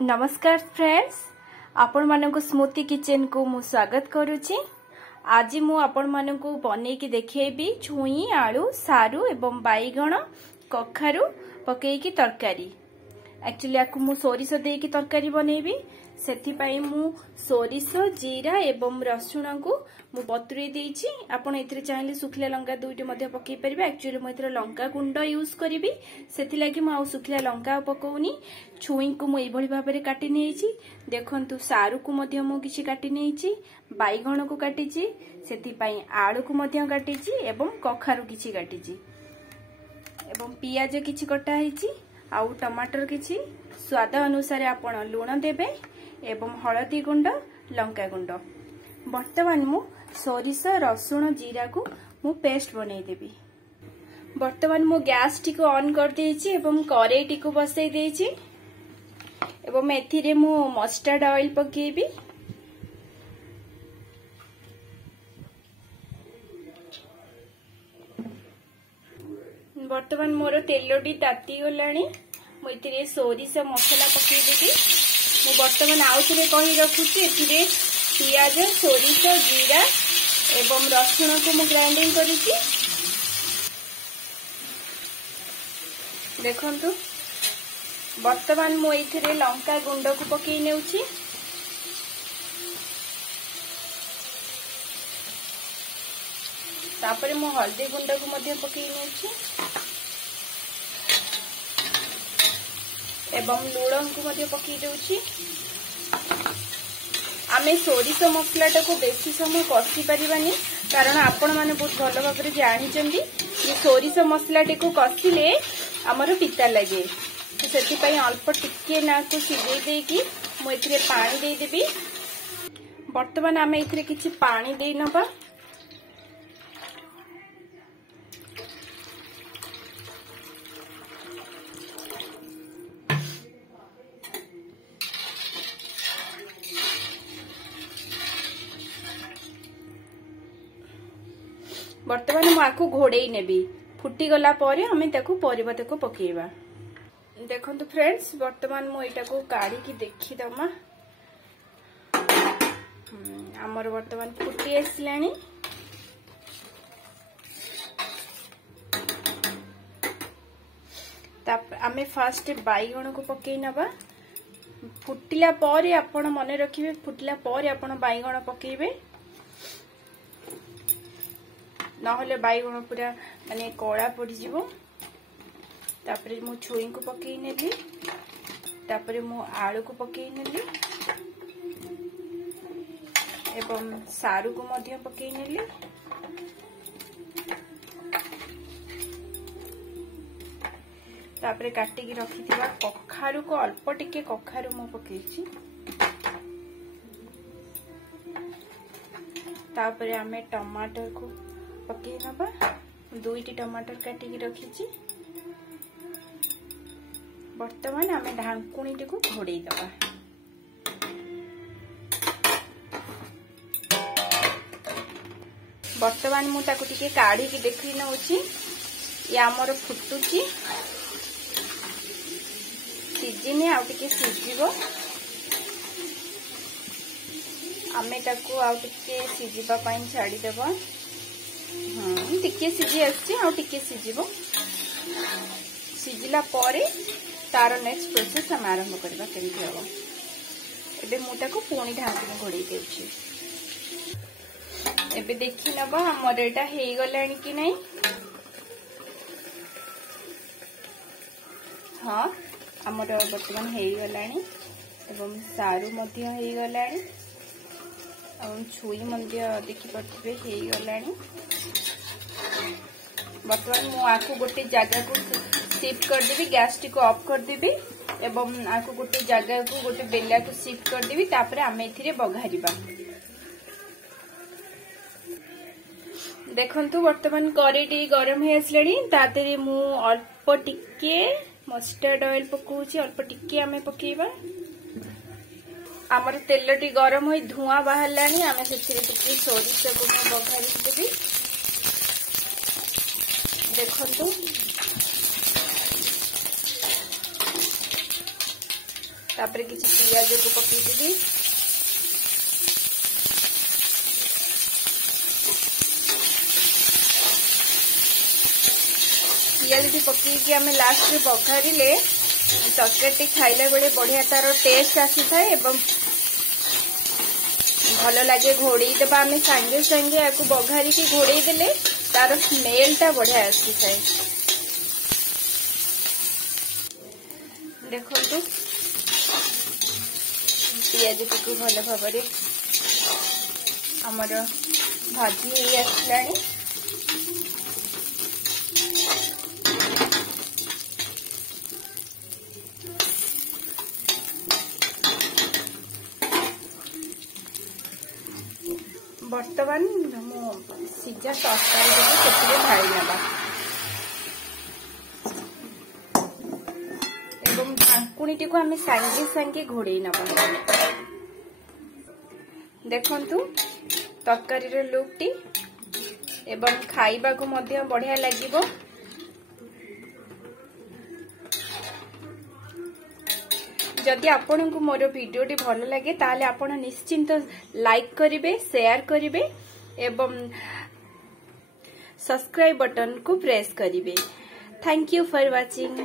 नमस्कार फ्रेंड्स, आपण मानक स्मृति किचन को मु स्वागत करुच्ची। आज मु आपण मानक बनईकी देखेबी छुई आलू सारू एवं बैगण कखारू पकईकी तरकारी। एक्चुअली याकु मु सोरिष देकी तरकारी बनईबी, सेथिपाई मु सोरिष जीरा एवं रसुण को मु बतुरे देइछि। आपण एथिरे चाहिले सुखिला लंका दुईटी मध्ये पकई परिबे। एक्चुअली मु एथिरे लंका गुंड यूज करिबी, सेथि लागि मु आ सुखिला लंका पकौनी। छुई को मु एभली भाबरे काटि नेइछि। देखंतु सारू को मध्ये मु किछि काटि नेइछि, बैगण को काटिछि, सेथिपाई आलू को मध्ये काटिछि एवं कखारू किछि काटिछि एवं पियाज किछि कटा हिछि आउ टमाटर किछि। स्वाद अनुसार आपण लूण देबे एवं हळदी गुंड लंका गुंड। वर्तमान मु सोरिष रसुण जीरा को मु पेस्ट बनै देबी। वर्तमान मु गैस टी को ऑन कर देइछि एवं करेई टी को बसै देइछि एवं एथिरे मु मस्टर्ड ऑयल पकेबी। वर्तमान मोर तेलोटी ताती गलानी। मु एथिरे सोरिष मसला पकेई देबी। मु वर्तमान आउ थरे कहि रखुछि, एथिरे पियाज सोरिष जीरा एवं रसुण को मु ग्राइंडिंग करिछि। देखंतु वर्तमान मु एथिरे लंका गुंड को पकेई नेउछि। तापरे मु हल्दी गुंड को मध्ये पकेई नेउछि एवं लूण को मध्ये पकेई देउछि। आमे सोरिष मसलाटा को बेसी समय कषि परिबानी, कारण आपण माने बहुत भलो भाबरे जानिचंदी कि सोरिष मसलाटी को कषिले हमर पिता लागे। तो सेति पई अल्प टिके ना को सिझेई देकी मु एथिरे पानी देई देबी। वर्तमान आमे एथिरे किछि पानी देई नबा। वर्तमान मु आकु घोड़े नेबी। फुटी गला परे हमें ताकु परिबा ताकु पकेइबा। देखंतु फ्रेंड्स, वर्तमान मु एटा को काढी की देखि दमा। हमर वर्तमान फुटी आसलानी। ताप आमे फर्स्ट बैगण को पकेइ नबा। फुटिला परे आपण मने रखिबे, फुटिला परे आपण बैगण पकेइबे, नहले बैगण पूरा माने कड़ा पड़ जिवो। तापरे मु छुई को पकेई नेली, तापरे मु आलू को पकेई नेली एवं सारू को मध्य पकेई नेली। तापरे काटी की रखिथिबा कखारू को अल्प टिके कखारू मु पकेइछि। तापरे आमे टमाटर को पकेई नबा। दुईटी टमाटर काटी की रखिछि। वर्तमान आमे ढांकुणी को घोड़ेई दबा। वर्तमान मु ताको टिके काढी की देखि नउछि। या हमर फुटुछि, सिजिने आउ टिके सिजिबो। आमे ताको आउ टिके सिजिबा पई छाडी देबो। टिके सिझी आछि, आउ टिके सिझिबो। सिझिला परे तार नेक्स्ट प्रोसेस हम आरंभ करबा केमति हबो। एबे मु ताको पुणी ढांकुनी घोड़ेई देउछि। एबे देखि नबा हमर एटा हेई गलानी कि नै। हां, हमर वर्तमान हेई गलानी एवं सारू मध्य हेई गलानी एवं छुई मध्य देखि पड़थिबे हेई गलानी। वर्तमान मु आकु गोटे जगह को शिफ्ट कर देबी। गैस टी को ऑफ कर देबी एवं आकु गोटे जगह को गोटे बेला को शिफ्ट कर देबी। तापरे आमे एथिरे बघारिबा। देखंतु वर्तमान करेई गरम हे असलेनी। तातेरे मु अल्प टिके मस्टर्ड ऑयल पकोछि। अल्प टिके आमे पकेइबा। हमर तेलटी गरम होई धुआं बाहरलानी। आमे सेथिरे टिके सोरिष को बघारि देबी। देखंतु तापर किसी पियाज को पकईदेवी। पियाज पकईकी आम लास्ट रे बघारे तरकारी खाइला बेले बढ़िया तार टेस्ट आसी थाए एवं भल लगे घोड़े देवा। आम सांगे सांगे या बघारी की घोड़े देले तार स्मेल टा बढ़िया आसी थाए। देखो पियाज को भल भाव आमर भाजी हो आसलानी। बर्तमान मु सीजा तरकारी से ढाई ना एवं ढाकुणी टी को आम सांगे सांगे घोड़े नवा। देखंतु तरकारी लुक टी एवं खाइबा को मध्य बढ़िया लागिबो। जदि आपण को मोर वीडियोटी भल लगे ताले आपण निश्चिंत लाइक करिवे, शेयर करिवे एवं सब्सक्राइब बटन को प्रेस करिवे। Thank you for watching.